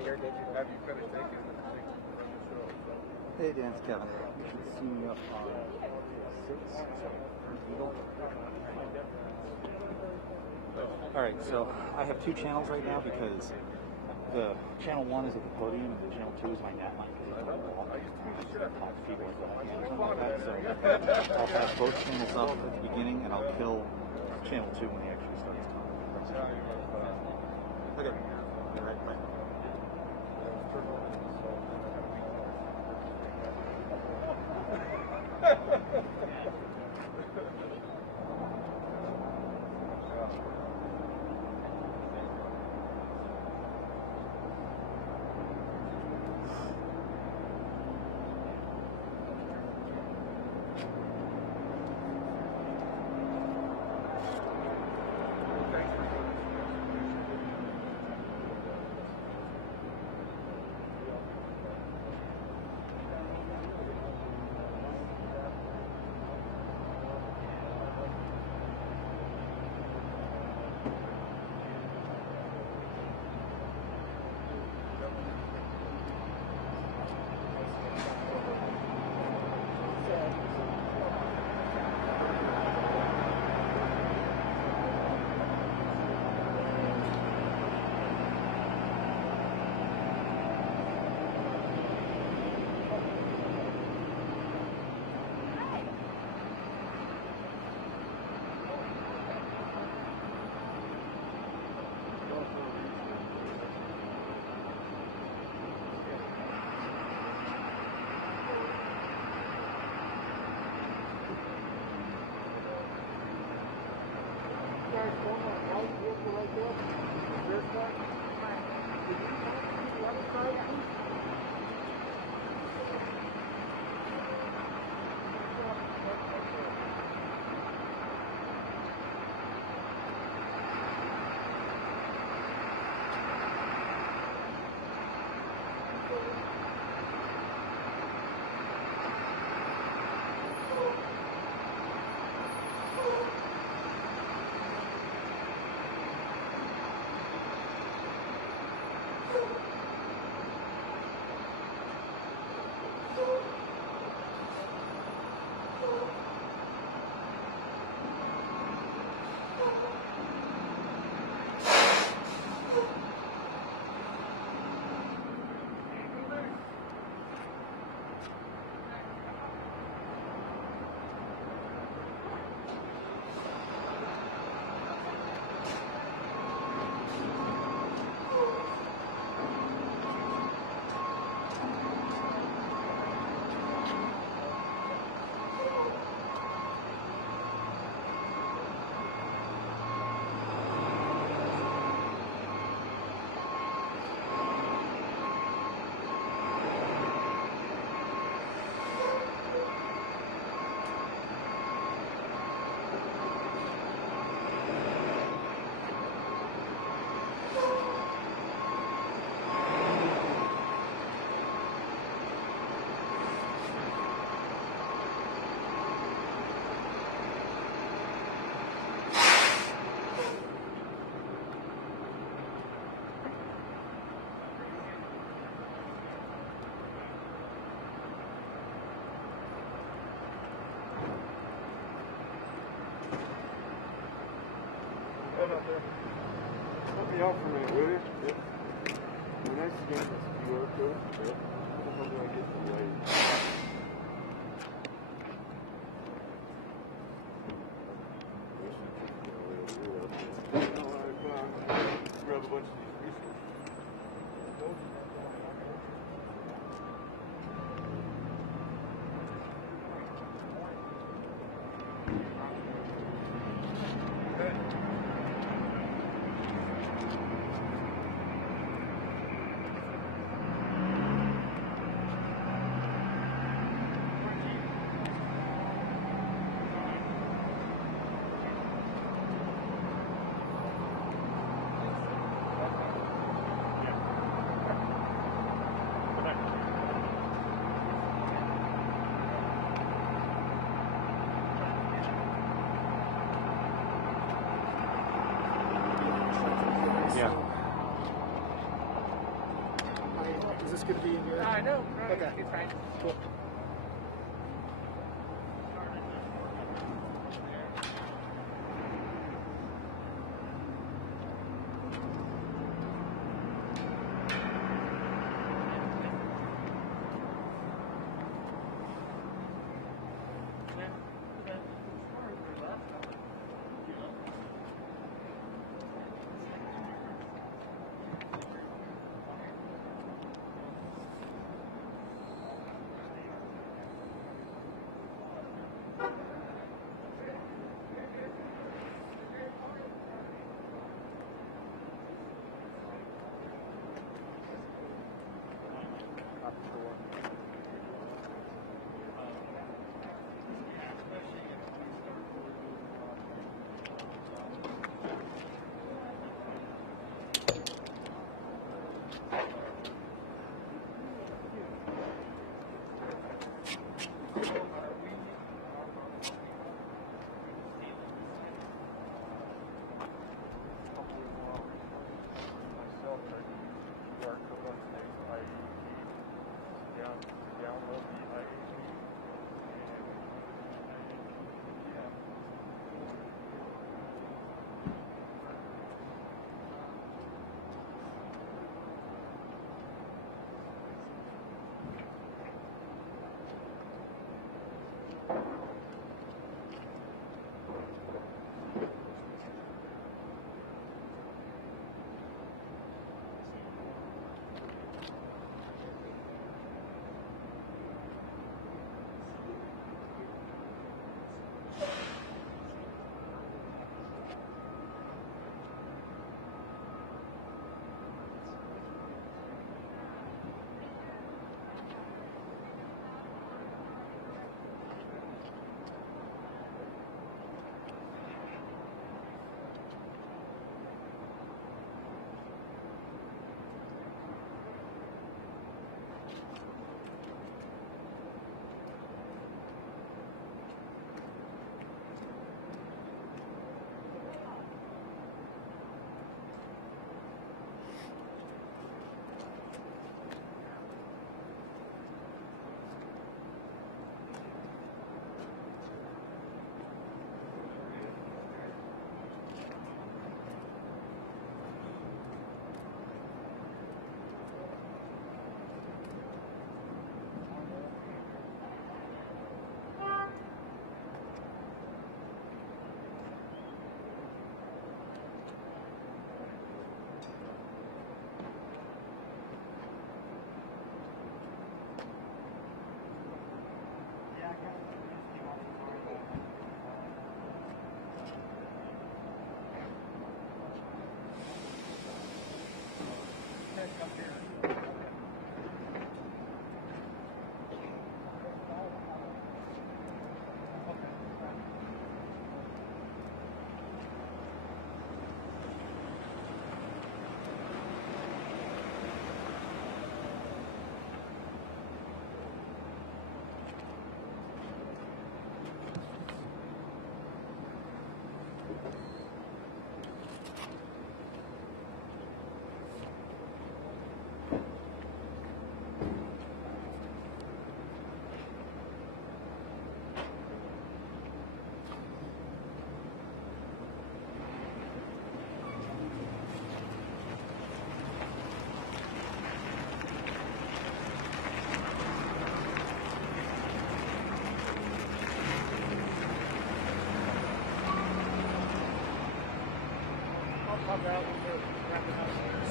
Hey Dan, it's Kevin. You should see me up on 6 Eagle. Alright, so I have two channels right now because the channel 1 is at the podium and the channel 2 is my net line because it's on the wall. Top keyboard like that. So I'll have both channels up at the beginning and I'll kill channel 2 when he actually starts talking. Okay. Alright, bye. Help me out for a minute, will you? Yep. When I scan this QR code, yep. How do I get the light? Grab a bunch of these resources. this going to be in your... No. Okay. It's fine. Cool.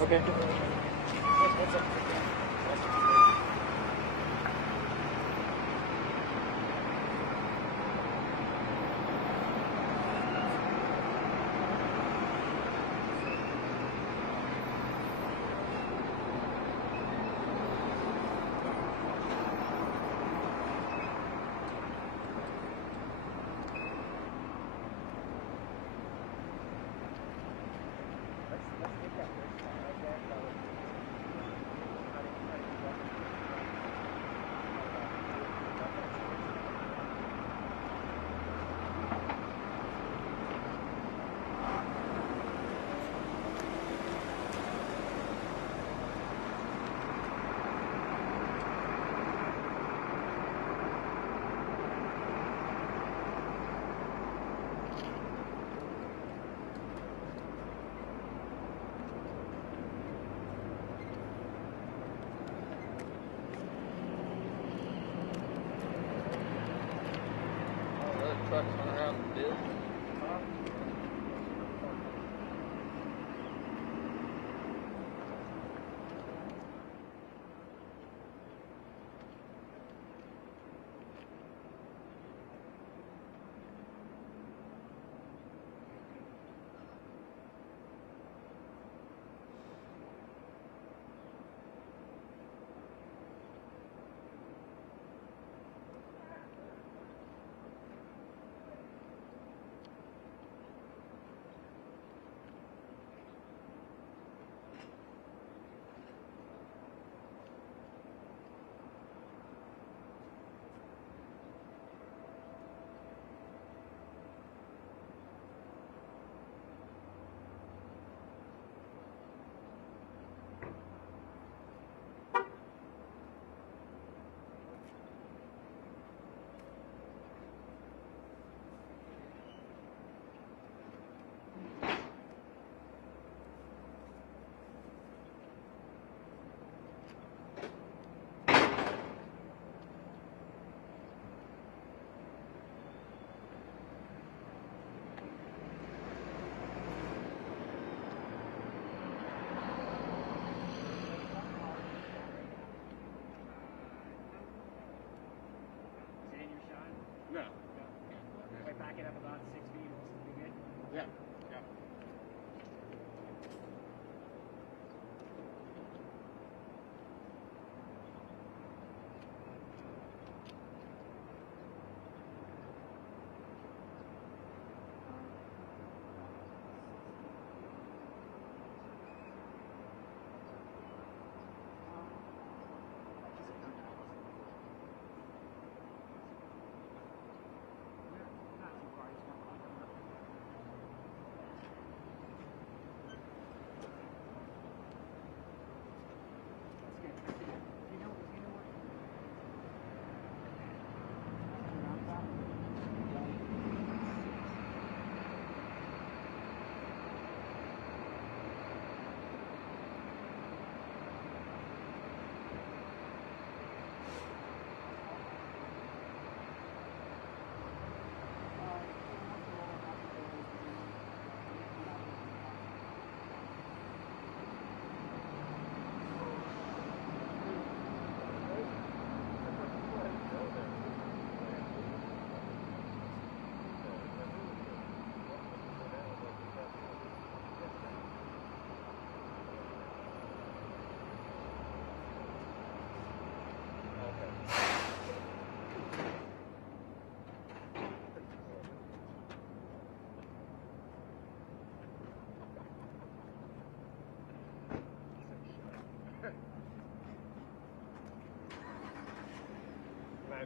Okay. What's up?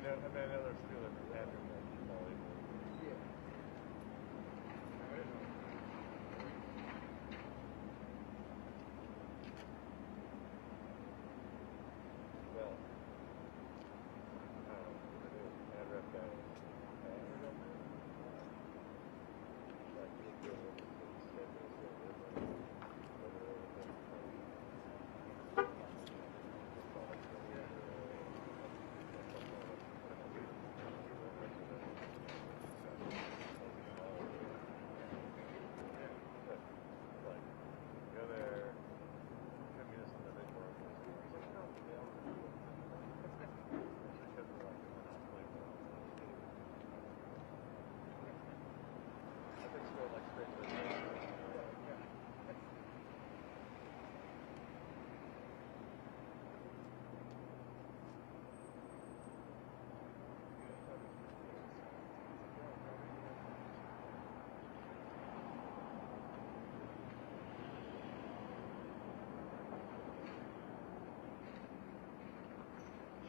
another school at Andrew. Yeah. Well, address guy.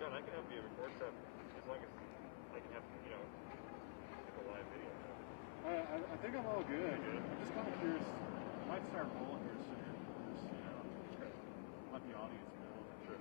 John, I can help you record stuff as long as I can have, like a live video. I think I'm all good. I'm just kind of curious. I might start rolling here soon. Just, let the audience know. Sure.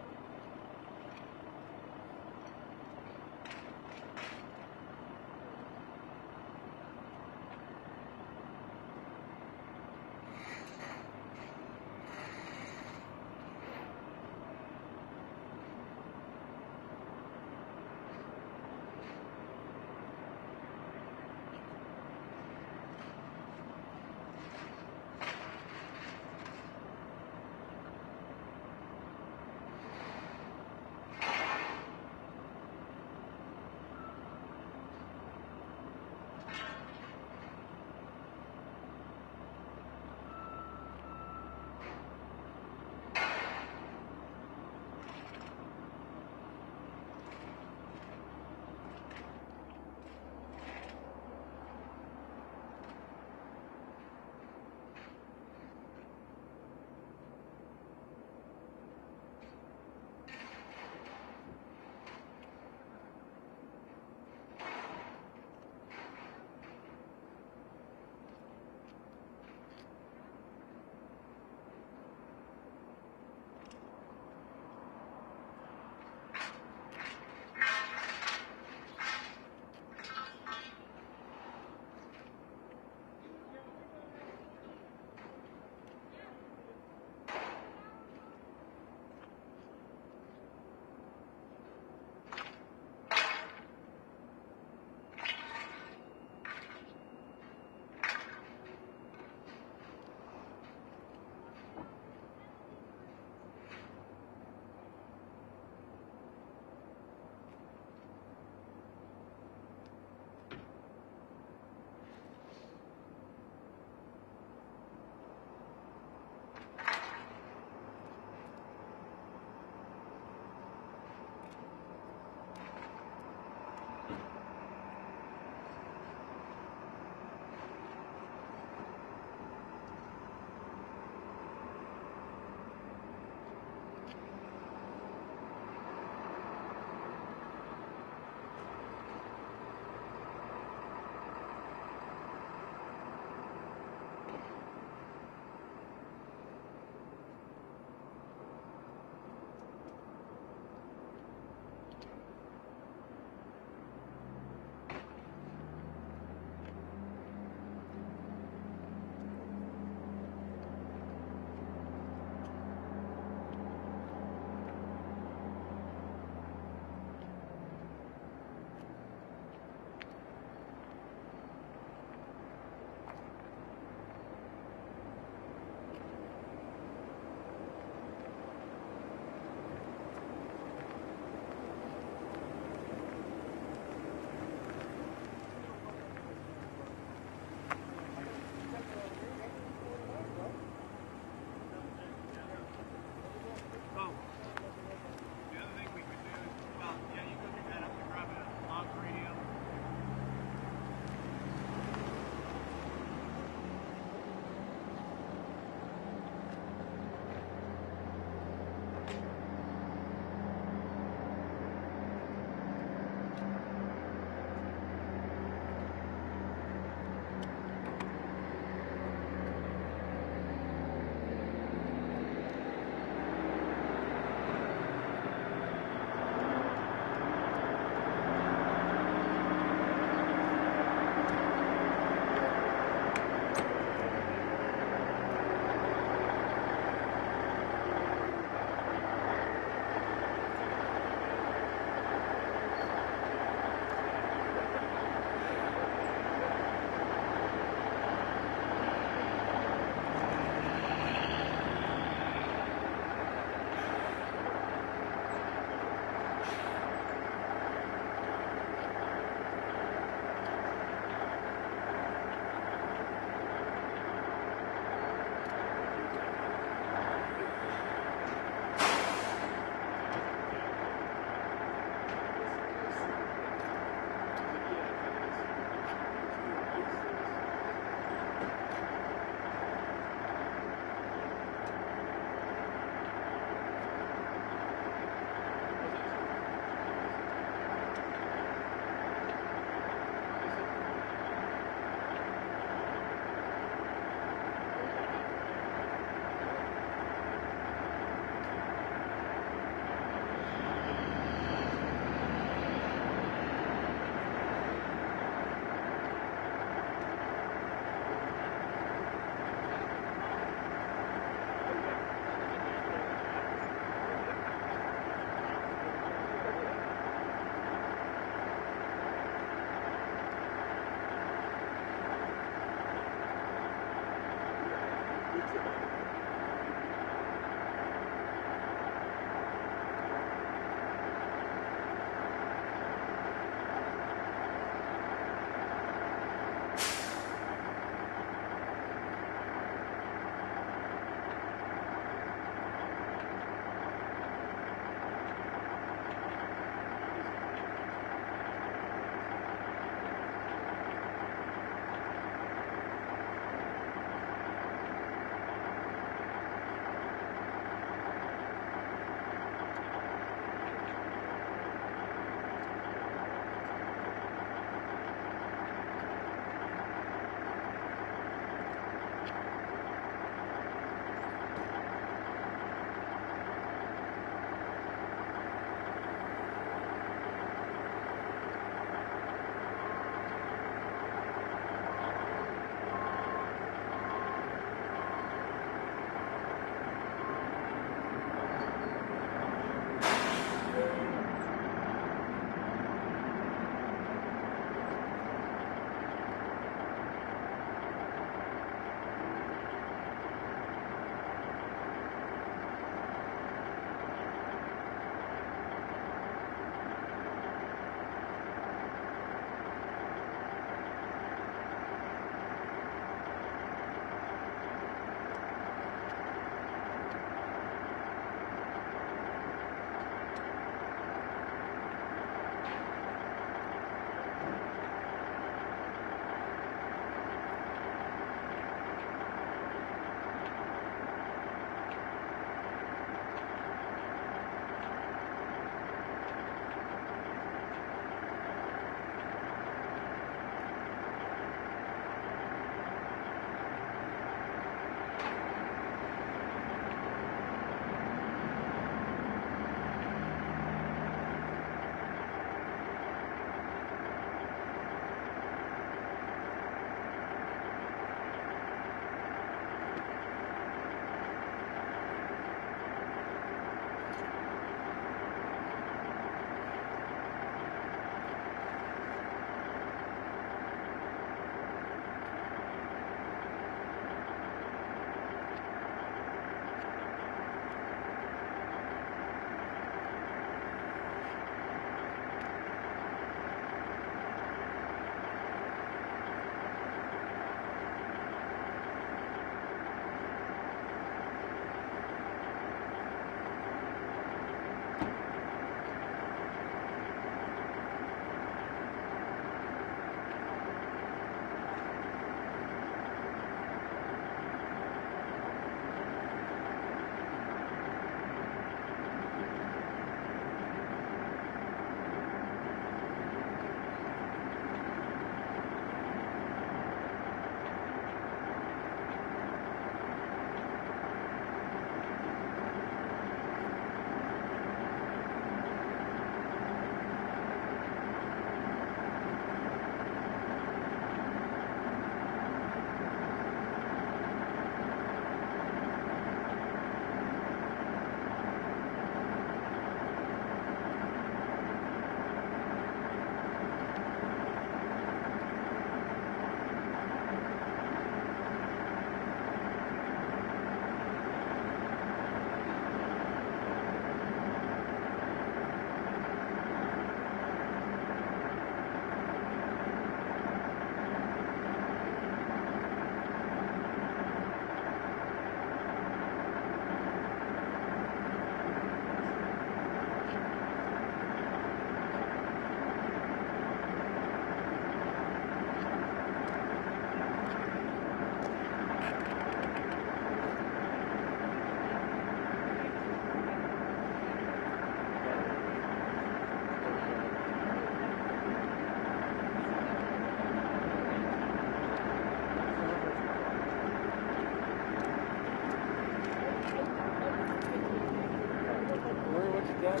You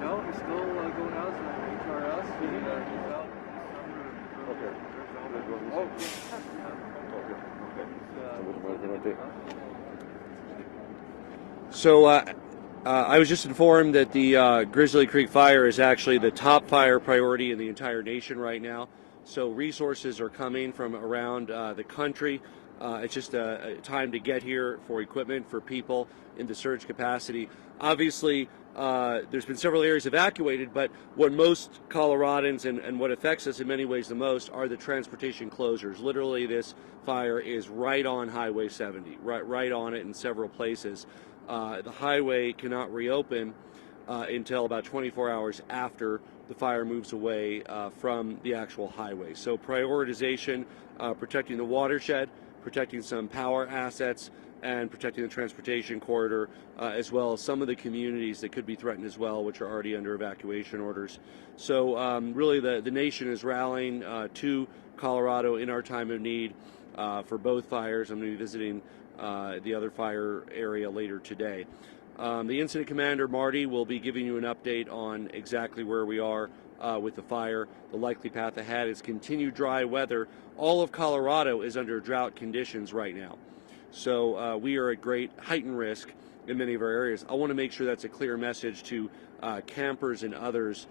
know, he's still going out as an HRS. He's out Okay. Oh, So I was just informed that the Grizzly Creek fire is actually the top fire priority in the entire nation right now. So resources are coming from around the country. It's just a time to get here for equipment, for people in the surge capacity. Obviously, there's been several areas evacuated, but what most Coloradans and what affects us in many ways the most are the transportation closures. Literally, this fire is right on Highway 70, right on it in several places. The highway cannot reopen until about 24 hours after the fire moves away from the actual highway. So prioritization, protecting the watershed, protecting some power assets, and protecting the transportation corridor, as well as some of the communities that could be threatened as well, which are already under evacuation orders. So really the nation is rallying to Colorado in our time of need for both fires. I'm going to be visiting the other fire area later today. The incident commander, Marty, will be giving you an update on exactly where we are with the fire. The likely path ahead is continued dry weather. All of Colorado is under drought conditions right now. So we are at great heightened risk in many of our areas. I want to make sure that's a clear message to campers and others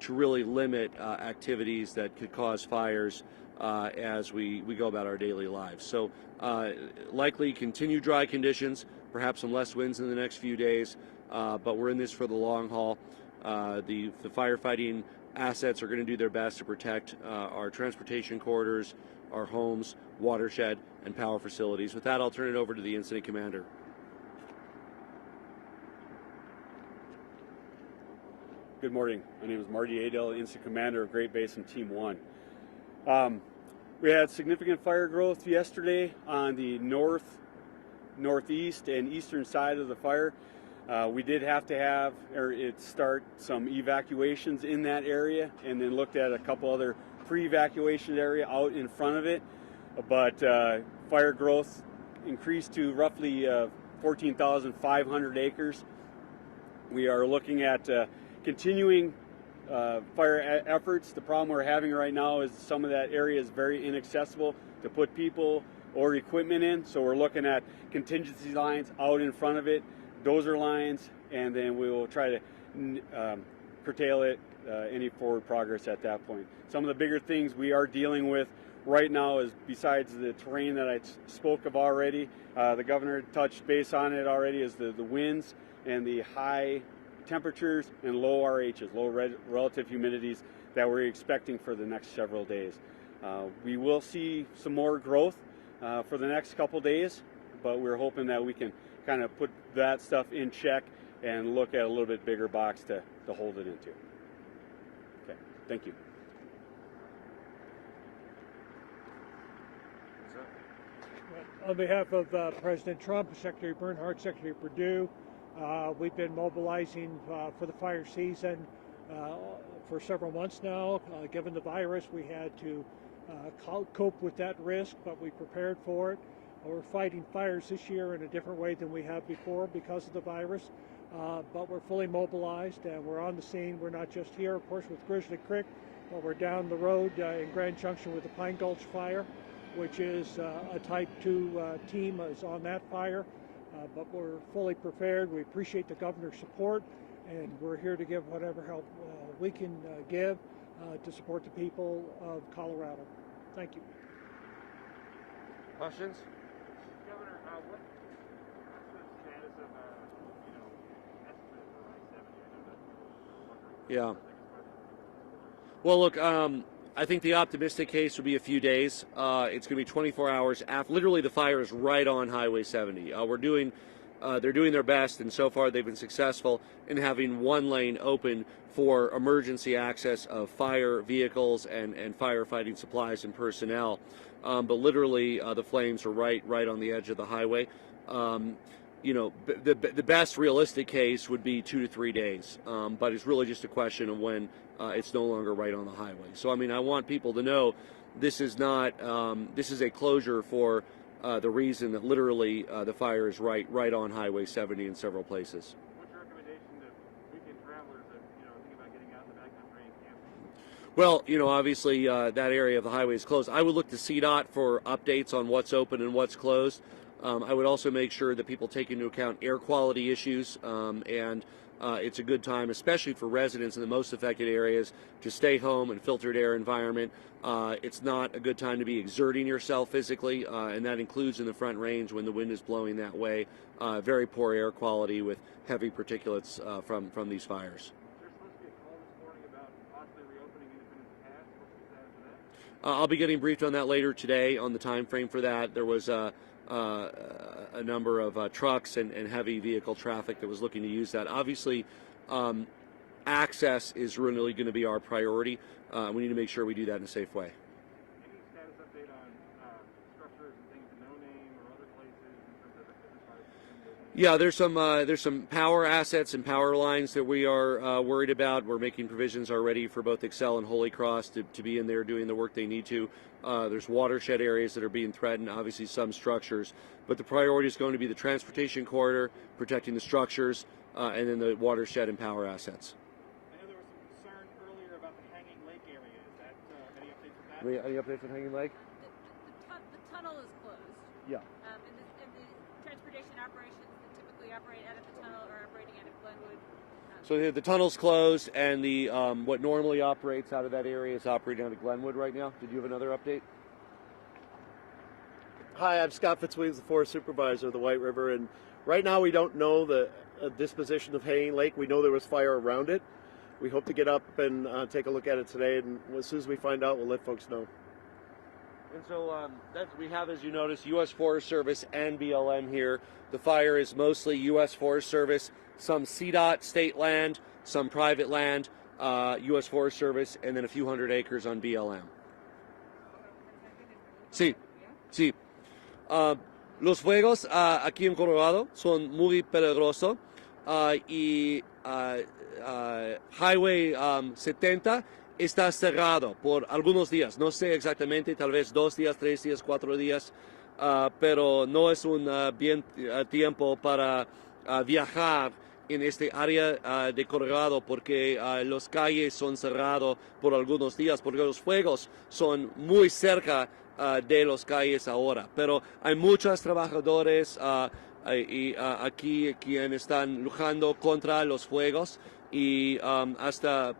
to really limit activities that could cause fires as we go about our daily lives. So likely continued dry conditions, perhaps some less winds in the next few days, but we're in this for the long haul. The firefighting assets are going to do their best to protect our transportation corridors, our homes, watershed, and power facilities. With that, I'll turn it over to the incident commander. Good morning. My name is Marty Adel, Incident Commander of Great Basin Team 1. We had significant fire growth yesterday on the northeast, and eastern side of the fire. We did have to start some evacuations in that area, and then looked at a couple other pre-evacuation area out in front of it. But fire growth increased to roughly 14,500 acres. We are looking at continuing fire efforts. The problem we're having right now is some of that area is very inaccessible to put people or equipment in. So we're looking at contingency lines out in front of it, dozer lines, and then we will try to curtail it, any forward progress at that point. Some of the bigger things we are dealing with right now is, besides the terrain that I spoke of already, the governor touched base on it already, is the winds and the high temperatures and low RHs, low relative humidities that we're expecting for the next several days. We will see some more growth for the next couple days, but we're hoping that we can kind of put that stuff in check and look at a little bit bigger box to hold it into. Okay, thank you. On behalf of President Trump, Secretary Bernhardt, Secretary Perdue, we've been mobilizing for the fire season for several months now. Given the virus, we had to cope with that risk, but we prepared for it. We're fighting fires this year in a different way than we have before because of the virus, but we're fully mobilized and we're on the scene. We're not just here, of course, with Grizzly Creek, but we're down the road in Grand Junction with the Pine Gulch Fire, which is a Type 2 team is on that fire. But we're fully prepared. We appreciate the governor's support, and we're here to give whatever help we can give to support the people of Colorado. Thank you. Questions? Governor, what's the status of, estimate for I-70? Yeah. Well, look, I think the optimistic case would be a few days. It's going to be 24 hours after. Literally, the fire is right on Highway 70. They're doing their best, and so far they've been successful in having one lane open for emergency access of fire vehicles and firefighting supplies and personnel. But literally, the flames are right on the edge of the highway. The best realistic case would be 2 to 3 days, but it's really just a question of when it's no longer right on the highway. So, I mean, I want people to know this is not, this is a closure for the reason that literally the fire is right on Highway 70 in several places. What's your recommendation to Well, obviously that area of the highway is closed. I would look to CDOT for updates on what's open and what's closed. I would also make sure that people take into account air quality issues, and it's a good time, especially for residents in the most affected areas, to stay home in a filtered air environment. It's not a good time to be exerting yourself physically, and that includes in the Front Range when the wind is blowing that way. Very poor air quality with heavy particulates from these fires. I'll be getting briefed on that later today on the time frame for that. There was a number of trucks and heavy vehicle traffic that was looking to use that. Obviously, access is really going to be our priority. We need to make sure we do that in a safe way. Any status update on structures and things in No Name or other places in terms of Yeah, there's some power assets and power lines that we are worried about. We're making provisions already for both Excel and Holy Cross to be in there doing the work they need to. There's watershed areas that are being threatened, obviously some structures, but the priority is going to be the transportation corridor, protecting the structures, and then the watershed and power assets. I know there was some concern earlier about the Hanging Lake area. Is that any updates with that? Any updates on Hanging Lake? The tunnel is closed. Yeah. And the transportation operations that typically operate out of the tunnel are operating out of Glenwood. So the tunnel's closed, and the what normally operates out of that area is operating out of Glenwood right now. Did you have another update? Hi, I'm Scott Fitzwilliams, the Forest Supervisor of the White River, and right now we don't know the disposition of Hanging Lake. We know there was fire around it. We hope to get up and take a look at it today, and as soon as we find out, we'll let folks know. And so we have, as you notice, U.S. Forest Service and BLM here. The fire is mostly U.S. Forest Service, some CDOT state land, some private land, U.S. Forest Service, and then a few hundred acres on BLM. Sí, sí. Los fuegos aquí en Colorado son muy peligrosos y Highway 70 está cerrado por algunos días, no sé exactamente, tal vez 2 días, 3 días, 4 días, pero no es un bien tiempo para viajar en este área de Colorado porque las calles son cerradas por algunos días, porque los fuegos son muy cerca de las calles ahora, pero hay muchos trabajadores aquí quienes están luchando contra los fuegos y hasta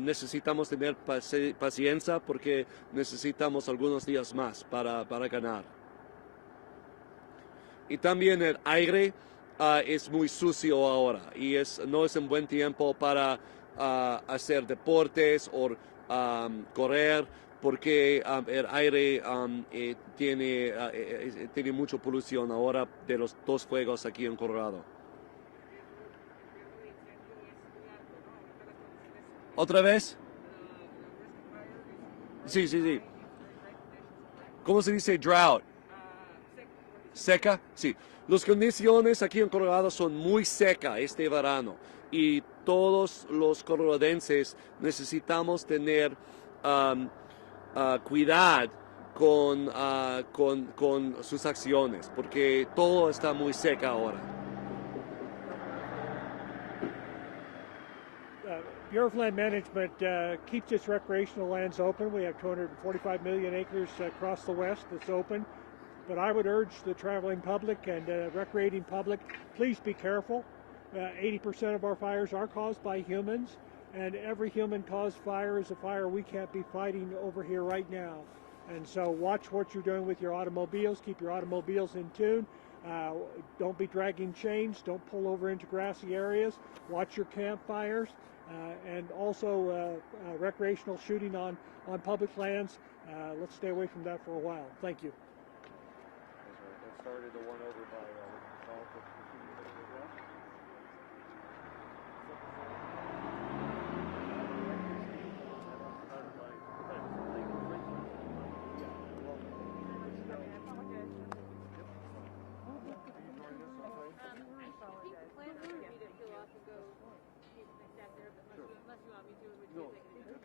necesitamos tener paciencia porque necesitamos algunos días más para ganar. Y también el aire es muy sucio ahora y no es un buen tiempo para hacer deportes o correr porque el aire tiene mucha polución ahora de los 2 fuegos aquí en Colorado. ¿Otra vez? Sí, sí, sí. ¿Cómo se dice drought? ¿Seca? Sí. Las condiciones aquí en Colorado son muy secas este verano y todos los coloradenses necesitamos tener cuidado con sus acciones porque todo está muy seca ahora. Bureau of Land Management keeps its recreational lands open. We have 245 million acres across the West that's open. But I would urge the traveling public and recreating public, please be careful. 80% of our fires are caused by humans, and every human-caused fire is a fire we can't be fighting over here right now. And so watch what you're doing with your automobiles. Keep your automobiles in tune. Don't be dragging chains. Don't pull over into grassy areas. Watch your campfires. And also recreational shooting on public lands. Let's stay away from that for a while. Thank you. That started the one over by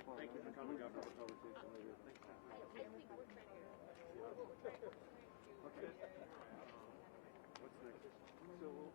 Thank you for coming up with a conversation later. Okay. What's next? So we'll